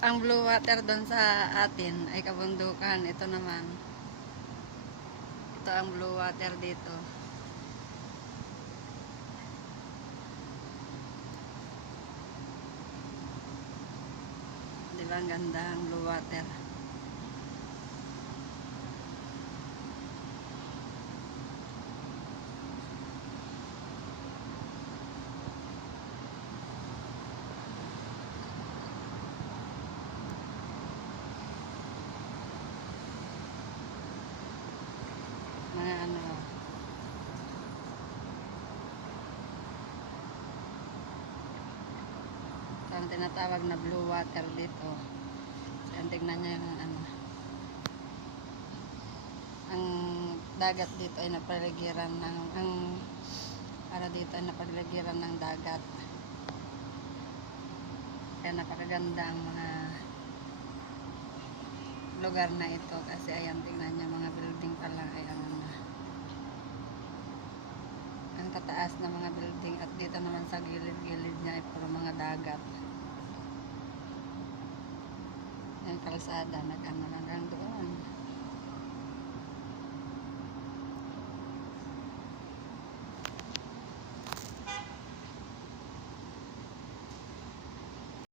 ang blue water doon sa atin ay kabundukan. Ito naman. Ito ang blue water dito. Di ba ang ganda ang blue water? Mga ano. Ito ang tinatawag na blue water dito. So, yan, tignan nyo yung ano. Ang dagat dito ay napaligiran ng ang para dito ay napaligiran ng dagat. Kaya napakaganda ang mga lugar na ito kasi ayan tingnan nyo mga building pa lang ay ang ano, ang kataas na mga building at dito naman sa gilid-gilid niya ay puro mga dagat. Yung kalsada nag ano hanggang doon